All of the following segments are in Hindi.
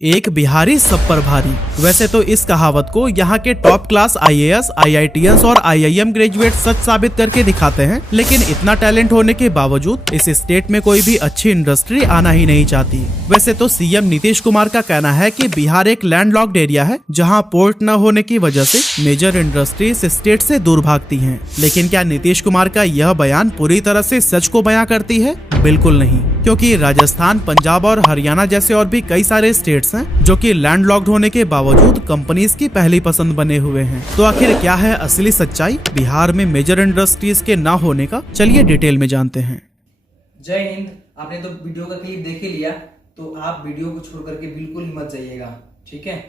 एक बिहारी सब पर भारी। वैसे तो इस कहावत को यहाँ के टॉप क्लास आईएएस, आईआईटीएस और आईआईएम ग्रेजुएट सच साबित करके दिखाते हैं, लेकिन इतना टैलेंट होने के बावजूद इस स्टेट में कोई भी अच्छी इंडस्ट्री आना ही नहीं चाहती। वैसे तो सीएम नीतीश कुमार का कहना है कि बिहार एक लैंडलॉक्ड एरिया है, जहाँ पोर्ट न होने की वजह से मेजर इंडस्ट्री इस स्टेट से दूर भागती हैं। लेकिन क्या नीतीश कुमार का यह बयान पूरी तरह से सच को बयां करती है? बिल्कुल नहीं, क्योंकि राजस्थान, पंजाब और हरियाणा जैसे और भी कई सारे स्टेट्स हैं जो कि लैंडलॉक्ड होने के बावजूद कंपनीज की पहली पसंद बने हुए हैं। तो आखिर क्या है असली सच्चाई बिहार में मेजर इंडस्ट्रीज के ना होने का? चलिए डिटेल में जानते हैं। जय हिंद। आपने तो वीडियो का क्लिप देख ही लिया, तो आप वीडियो को छोड़ करके बिल्कुल ही मत जाइएगा, ठीक है।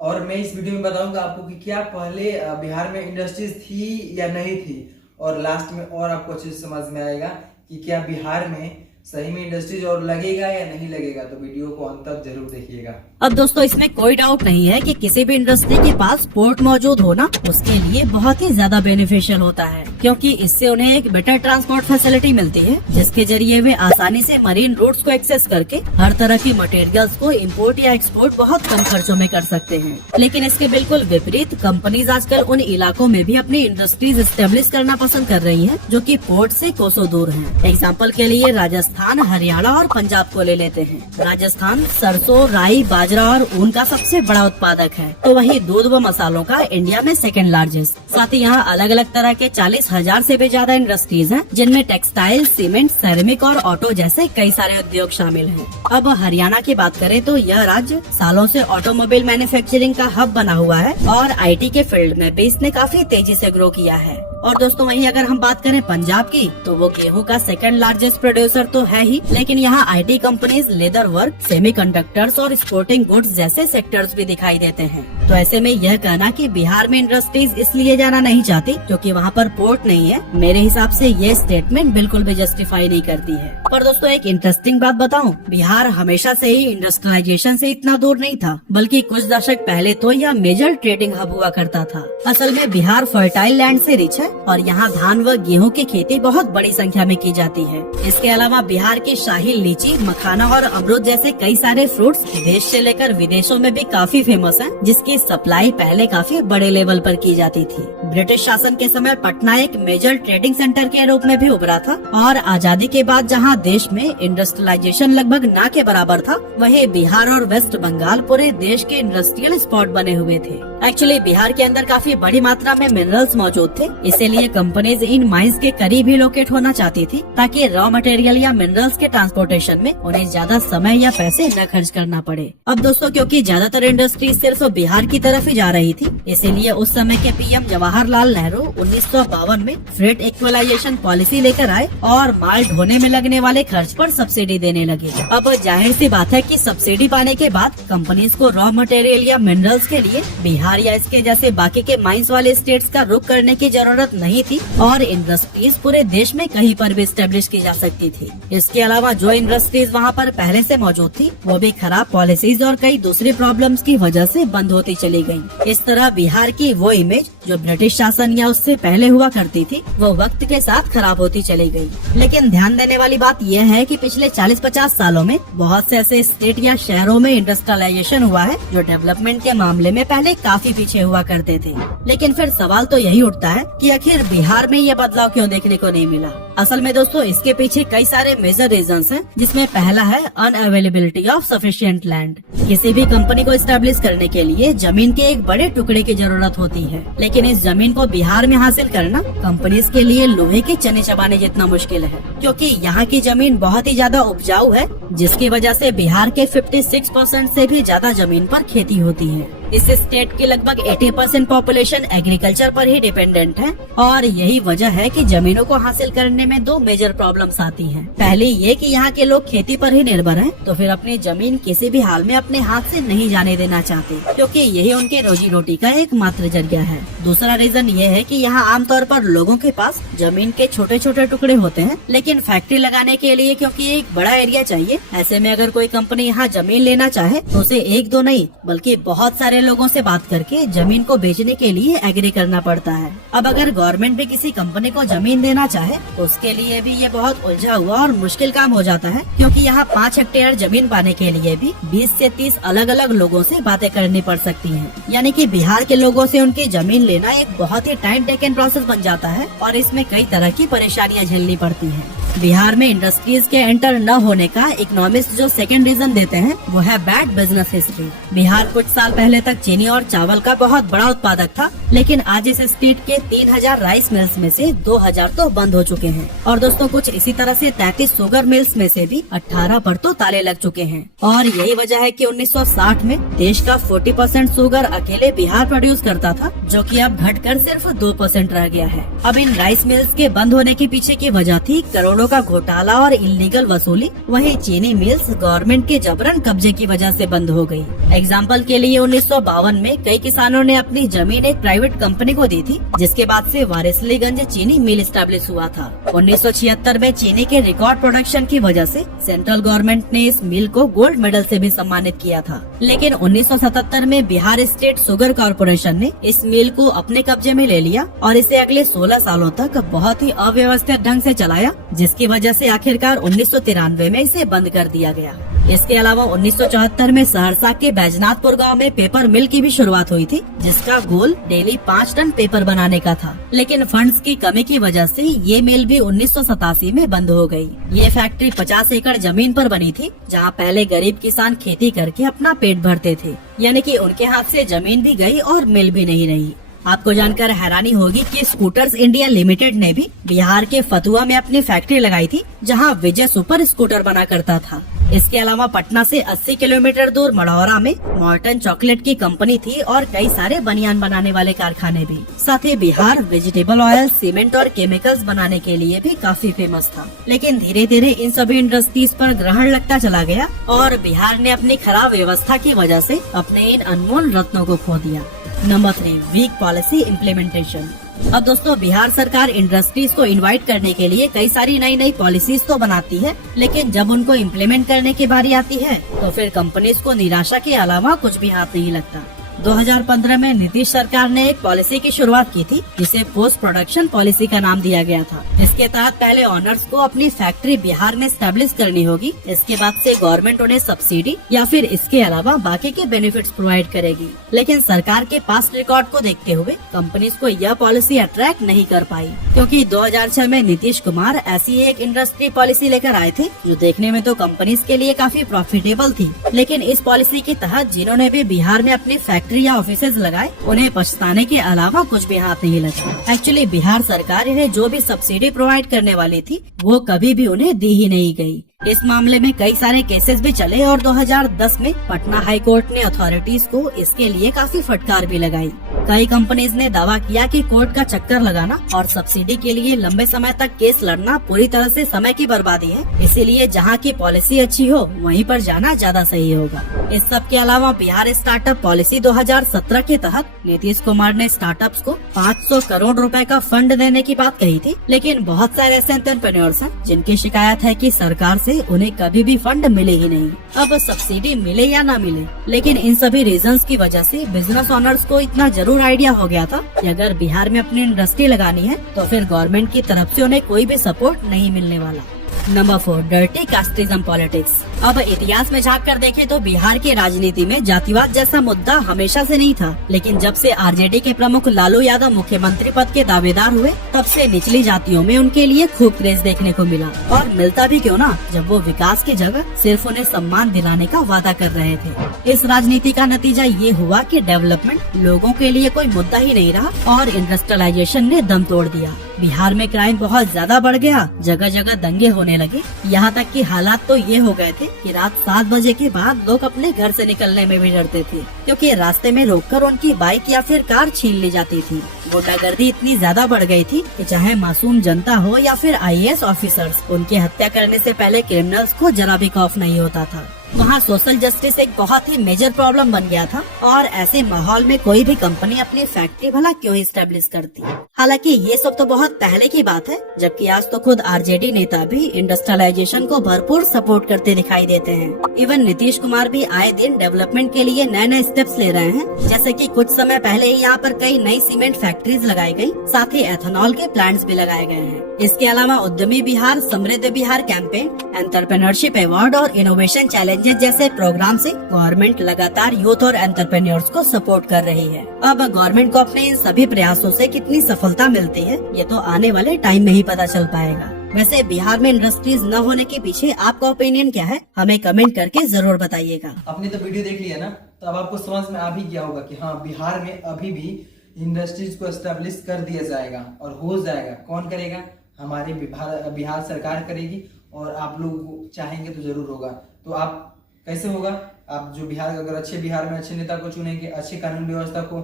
और मैं इस वीडियो में बताऊंगा आपको कि क्या पहले बिहार में इंडस्ट्रीज थी या नहीं थी, और लास्ट में और आपको अच्छे से समझ में आएगा कि क्या बिहार में सही में इंडस्ट्रीज और लगेगा या नहीं लगेगा। तो वीडियो को अंत तक जरूर देखिएगा। अब दोस्तों, इसमें कोई डाउट नहीं है कि किसी भी इंडस्ट्री के पास पोर्ट मौजूद होना उसके लिए बहुत ही ज्यादा बेनिफिशियल होता है, क्योंकि इससे उन्हें एक बेटर ट्रांसपोर्ट फैसिलिटी मिलती है, जिसके जरिए वे आसानी से मरीन रूट्स को एक्सेस करके हर तरह की मटेरियल्स को इम्पोर्ट या एक्सपोर्ट बहुत कम खर्चों में कर सकते हैं। लेकिन इसके बिल्कुल विपरीत कंपनीज आजकल उन इलाकों में भी अपनी इंडस्ट्रीज एस्टेब्लिश करना पसंद कर रही है जो कि पोर्ट से कोसों दूर है। एग्जाम्पल के लिए राजस्थान, हरियाणा और पंजाब को ले लेते हैं। राजस्थान सरसों, राई, बाजरा और ऊन का सबसे बड़ा उत्पादक है, तो वही दूध व मसालों का इंडिया में सेकंड लार्जेस्ट। साथ ही यहाँ अलग अलग तरह के 40,000 से भी ज्यादा इंडस्ट्रीज हैं, जिनमें टेक्सटाइल, सीमेंट, सेरेमिक और ऑटो जैसे कई सारे उद्योग शामिल हैं। अब हरियाणा की बात करें तो यह राज्य सालों से ऑटोमोबाइल मैन्युफैक्चरिंग का हब बना हुआ है और आईटी के फील्ड में भी इसने काफी तेजी से ग्रो किया है। और दोस्तों, वहीं अगर हम बात करें पंजाब की, तो वो गेहूं का सेकंड लार्जेस्ट प्रोड्यूसर तो है ही, लेकिन यहाँ IT companies, leather work, semiconductors और स्पोर्टिंग गुड्स जैसे सेक्टर्स भी दिखाई देते हैं। तो ऐसे में यह कहना कि बिहार में इंडस्ट्रीज इसलिए जाना नहीं चाहती क्योंकि वहाँ पर पोर्ट नहीं है, मेरे हिसाब से ये स्टेटमेंट बिल्कुल भी जस्टिफाई नहीं करती है। पर दोस्तों, एक इंटरेस्टिंग बात बताऊं, बिहार हमेशा से ही इंडस्ट्रियलाइजेशन से इतना दूर नहीं था, बल्कि कुछ दशक पहले तो यह मेजर ट्रेडिंग हब हुआ करता था। असल में बिहार फर्टाइल लैंड से रिच है और यहाँ धान व गेहूं की खेती बहुत बड़ी संख्या में की जाती है। इसके अलावा बिहार की शाही लीची, मखाना और अमरूद जैसे कई सारे फ्रूट्स देश से लेकर विदेशों में भी काफी फेमस हैं, जिसकी सप्लाई पहले काफी बड़े लेवल पर की जाती थी। ब्रिटिश शासन के समय पटना एक मेजर ट्रेडिंग सेंटर के रूप में भी उभरा था, और आजादी के बाद जहाँ देश में इंडस्ट्रियलाइजेशन लगभग ना के बराबर था, वहीं बिहार और वेस्ट बंगाल पूरे देश के इंडस्ट्रियल स्पॉट बने हुए थे। एक्चुअली बिहार के अंदर काफी बड़ी मात्रा में मिनरल्स मौजूद थे, इसीलिए कंपनीज इन माइंस के करीब ही लोकेट होना चाहती थी, ताकि रॉ मटेरियल या मिनरल्स के ट्रांसपोर्टेशन में उन्हें ज्यादा समय या पैसे न खर्च करना पड़े। अब दोस्तों, क्योंकि ज्यादातर इंडस्ट्री सिर्फ बिहार की तरफ ही जा रही थी, इसीलिए उस समय के पीएम जवाहरलाल नेहरू 1952 में फ्रेट इक्वलाइजेशन पॉलिसी लेकर आए और माल ढोने में लगने वाले खर्च पर सब्सिडी देने लगे। अब जाहिर सी बात है कि सब्सिडी पाने के बाद कंपनीज को रॉ मटेरियल या मिनरल्स के लिए बिहार या इसके जैसे बाकी के माइंस वाले स्टेट्स का रुख करने की जरूरत नहीं थी, और इंडस्ट्रीज पूरे देश में कहीं पर भी एस्टेब्लिश की जा सकती थी। इसके अलावा जो इंडस्ट्रीज वहाँ पर पहले से मौजूद थी, वो भी खराब पॉलिसीज और कई दूसरी प्रॉब्लम्स की वजह से बंद होती चली गयी। इस तरह बिहार की वो इमेज जो ब्रिटिश शासन या उससे पहले हुआ करती थी, वो वक्त के साथ खराब होती चली गई। लेकिन ध्यान देने वाली बात यह है कि पिछले 40-50 सालों में बहुत से ऐसे स्टेट या शहरों में इंडस्ट्रियलाइजेशन हुआ है जो डेवलपमेंट के मामले में पहले काफी पीछे हुआ करते थे। लेकिन फिर सवाल तो यही उठता है कि आखिर बिहार में ये बदलाव क्यों देखने को नहीं मिला। असल में दोस्तों, इसके पीछे कई सारे मेजर रीजंस हैं, जिसमें पहला है अनअवेलेबिलिटी ऑफ सफिशिएंट लैंड। किसी भी कंपनी को एस्टेब्लिश करने के लिए जमीन के एक बड़े टुकड़े की जरूरत होती है, लेकिन इस जमीन को बिहार में हासिल करना कंपनीज के लिए लोहे के चने चबाने जितना मुश्किल है, क्योंकि यहाँ की जमीन बहुत ही ज्यादा उपजाऊ है, जिसकी वजह से बिहार के 56% से भी ज्यादा जमीन पर खेती होती है। इस स्टेट की लगभग 80% पॉपुलेशन एग्रीकल्चर पर ही डिपेंडेंट है, और यही वजह है कि जमीनों को हासिल करने में दो मेजर प्रॉब्लम्स आती हैं। पहली ये कि यहाँ के लोग खेती पर ही निर्भर हैं, तो फिर अपनी जमीन किसी भी हाल में अपने हाथ से नहीं जाने देना चाहते, क्योंकि यही उनके रोजी रोटी का एकमात्र जरिया है। दूसरा रीजन ये है कि यहाँ आमतौर पर लोगों के पास जमीन के छोटे छोटे टुकड़े होते हैं, लेकिन फैक्ट्री लगाने के लिए क्योंकि एक बड़ा एरिया चाहिए, ऐसे में अगर कोई कंपनी यहाँ जमीन लेना चाहे तो उसे एक दो नहीं बल्कि बहुत सारे सारे लोगों से बात करके जमीन को बेचने के लिए एग्री करना पड़ता है। अब अगर गवर्नमेंट भी किसी कंपनी को जमीन देना चाहे तो उसके लिए भी ये बहुत उलझा हुआ और मुश्किल काम हो जाता है, क्योंकि यहाँ 5 हेक्टेयर जमीन पाने के लिए भी 20 से 30 अलग अलग लोगों से बातें करनी पड़ सकती हैं। यानी कि बिहार के लोगों से उनकी जमीन लेना एक बहुत ही टाइम टेकन प्रोसेस बन जाता है और इसमें कई तरह की परेशानियां झेलनी पड़ती हैं। बिहार में इंडस्ट्रीज के एंटर न होने का इकोनॉमिस्ट जो सेकंड रीजन देते हैं वो है बैड बिजनेस हिस्ट्री। बिहार कुछ साल पहले तक चीनी और चावल का बहुत बड़ा उत्पादक था, लेकिन आज इस स्टेट के 3000 राइस मिल्स में से 2000 तो बंद हो चुके हैं। और दोस्तों कुछ इसी तरह से 33 शुगर मिल्स में से भी 18 पर तो ताले लग चुके हैं। और यही वजह है कि 1960 में देश का 40% शुगर अकेले बिहार प्रोड्यूस करता था, जो कि अब घटकर सिर्फ 2% रह गया है। अब इन राइस मिल्स के बंद होने के पीछे की वजह थी करोड़ों का घोटाला और इलीगल वसूली। वहीं चीनी मिल्स गवर्नमेंट के जबरन कब्जे की वजह से बंद हो गई। एग्जाम्पल के लिए 1952 में कई किसानों ने अपनी जमीन एक प्राइवेट कंपनी को दी थी, जिसके बाद से वारिसलीगंज चीनी मिल एस्टेब्लिश हुआ था। 1976 में चीनी के रिकॉर्ड प्रोडक्शन की वजह से सेंट्रल गवर्नमेंट ने इस मिल को गोल्ड मेडल से भी सम्मानित किया था। लेकिन 1977 में बिहार स्टेट शुगर कॉर्पोरेशन ने इस मिल को अपने कब्जे में ले लिया और इसे अगले 16 सालों तक बहुत ही अव्यवस्थित ढंग से चलाया, जिसकी वजह से आखिरकार 1993 में इसे बंद कर दिया गया। इसके अलावा 1974 में सहरसा के बैजनाथपुर गांव में पेपर मिल की भी शुरुआत हुई थी, जिसका गोल डेली 5 टन पेपर बनाने का था। लेकिन फंड्स की कमी की वजह से ये मिल भी 1987 में बंद हो गई। ये फैक्ट्री 50 एकड़ जमीन पर बनी थी, जहां पहले गरीब किसान खेती करके अपना पेट भरते थे। यानी कि उनके हाथ से जमीन भी गई और मिल भी नहीं रही। आपको जानकर हैरानी होगी कि स्कूटर्स इंडिया लिमिटेड ने भी बिहार के फतुआ में अपनी फैक्ट्री लगाई थी, जहां विजय सुपर स्कूटर बना करता था। इसके अलावा पटना से 80 किलोमीटर दूर मढ़ौरा में मॉर्टन चॉकलेट की कंपनी थी और कई सारे बनियान बनाने वाले कारखाने भी। साथ ही बिहार वेजिटेबल ऑयल, सीमेंट और केमिकल्स बनाने के लिए भी काफी फेमस था। लेकिन धीरे धीरे इन सभी इंडस्ट्रीज पर ग्रहण लगता चला गया और बिहार ने अपनी खराब व्यवस्था की वजह से अपने इन अनमोल रत्नों को खो दिया। Number 3, weak policy implementation. अब दोस्तों बिहार सरकार इंडस्ट्रीज को इनवाइट करने के लिए कई सारी नई पॉलिसीज तो बनाती है, लेकिन जब उनको इम्प्लीमेंट करने की बारी आती है तो फिर कंपनीज को निराशा के अलावा कुछ भी हाथ नहीं लगता। 2015 में नीतीश सरकार ने एक पॉलिसी की शुरुआत की थी, जिसे पोस्ट प्रोडक्शन पॉलिसी का नाम दिया गया था। इसके तहत पहले ऑनर्स को अपनी फैक्ट्री बिहार में एस्टेब्लिश करनी होगी। इसके बाद से गवर्नमेंट उन्हें सब्सिडी या फिर इसके अलावा बाकी के बेनिफिट्स प्रोवाइड करेगी। लेकिन सरकार के पास्ट रिकॉर्ड को देखते हुए कंपनीज को यह पॉलिसी अट्रैक्ट नहीं कर पाई, क्योंकि 2006 में नीतीश कुमार ऐसी एक इंडस्ट्री पॉलिसी लेकर आए थे जो देखने में तो कंपनीज के लिए काफी प्रॉफिटेबल थी। लेकिन इस पॉलिसी के तहत जिन्होंने भी बिहार में अपनी फैक्ट्री या ऑफिसेज लगाए, उन्हें पछताने के अलावा कुछ भी हाथ नहीं लगा। एक्चुअली बिहार सरकार इन्हें जो भी सब्सिडी प्रोवाइड करने वाली थी वो कभी भी उन्हें दी ही नहीं गई। इस मामले में कई सारे केसेस भी चले और 2010 में पटना हाई कोर्ट ने अथॉरिटीज को इसके लिए काफी फटकार भी लगाई। कई कंपनीज ने दावा किया कि कोर्ट का चक्कर लगाना और सब्सिडी के लिए लंबे समय तक केस लड़ना पूरी तरह से समय की बर्बादी है, इसीलिए जहां की पॉलिसी अच्छी हो वहीं पर जाना ज्यादा सही होगा। इस सब के अलावा बिहार स्टार्टअप पॉलिसी 2017 के तहत नीतीश कुमार ने स्टार्टअप्स को 500 करोड़ रुपए का फंड देने की बात कही थी, लेकिन बहुत सारे ऐसे एंटरप्रेन्योर्स हैं जिनकी शिकायत है कि सरकार से उन्हें कभी भी फंड मिले ही नहीं। अब सब्सिडी मिले या ना मिले, लेकिन इन सभी रीजंस की वजह से बिजनेस ओनर्स को इतना जरूर आइडिया हो गया था कि अगर बिहार में अपनी इंडस्ट्री लगानी है तो फिर गवर्नमेंट की तरफ से उन्हें कोई भी सपोर्ट नहीं मिलने वाला। Number 4, dirty casteism politics. अब इतिहास में झांक कर देखें तो बिहार की राजनीति में जातिवाद जैसा मुद्दा हमेशा से नहीं था, लेकिन जब से आरजेडी के प्रमुख लालू यादव मुख्यमंत्री पद के दावेदार हुए तब से निचली जातियों में उनके लिए खूब क्रेज देखने को मिला। और मिलता भी क्यों ना, जब वो विकास की जगह सिर्फ उन्हें सम्मान दिलाने का वादा कर रहे थे। इस राजनीति का नतीजा ये हुआ कि डेवलपमेंट लोगों के लिए कोई मुद्दा ही नहीं रहा और इंडस्ट्रियलाइजेशन ने दम तोड़ दिया। बिहार में क्राइम बहुत ज्यादा बढ़ गया, जगह जगह दंगे होने लगे, यहाँ तक कि हालात तो ये हो गए थे कि रात 7 बजे के बाद लोग अपने घर से निकलने में भी डरते थे, क्योंकि रास्ते में रोककर उनकी बाइक या फिर कार छीन ली जाती थी। गुंडागर्दी इतनी ज्यादा बढ़ गई थी कि चाहे मासूम जनता हो या फिर IAS ऑफिसर्स, उनकी हत्या करने से पहले क्रिमिनल्स को जरा भी खौफ नहीं होता था। वहाँ सोशल जस्टिस एक बहुत ही मेजर प्रॉब्लम बन गया था और ऐसे माहौल में कोई भी कंपनी अपनी फैक्ट्री भला क्यों इस्टेब्लिश करती। हालांकि ये सब तो बहुत पहले की बात है, जबकि आज तो खुद RJD नेता भी इंडस्ट्रियलाइजेशन को भरपूर सपोर्ट करते दिखाई देते हैं। इवन नीतीश कुमार भी आए दिन डेवलपमेंट के लिए नए नए स्टेप्स ले रहे हैं, जैसे कि कुछ समय पहले ही यहाँ पर कई नई सीमेंट फैक्ट्रीज लगाई गई, साथ ही एथेनॉल के प्लांट्स भी लगाए गए हैं। इसके अलावा उद्यमी बिहार, समृद्ध बिहार कैंपेन, एंटरप्रेन्योरशिप अवार्ड और इनोवेशन चैलेंजेस जैसे प्रोग्राम से गवर्नमेंट लगातार यूथ और एंटरप्रेन्योर्स को सपोर्ट कर रही है। अब गवर्नमेंट को अपने इन सभी प्रयासों से कितनी सफलता मिलती है, ये तो आने वाले टाइम में ही पता चल पाएगा। वैसे बिहार में इंडस्ट्रीज न होने के पीछे आपका ओपिनियन क्या है, हमें कमेंट करके जरूर बताइएगा। आपने तो वीडियो देख लिया ना, तो अब आपको समझ में आ भी गया होगा कि हाँ, बिहार में अभी भी इंडस्ट्रीज को एस्टेब्लिश कर दिया जाएगा और हो जाएगा। कौन करेगा? हमारी बिहार सरकार करेगी, और आप लोग चाहेंगे तो जरूर होगा। तो आप कैसे होगा? आप जो बिहार, अगर अच्छे बिहार में अच्छे नेता को चुनेंगे, अच्छे कानून व्यवस्था को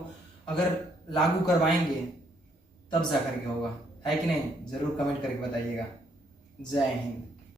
अगर लागू करवाएंगे, तब जा करके होगा, है कि नहीं? जरूर कमेंट करके बताइएगा। जय हिंद।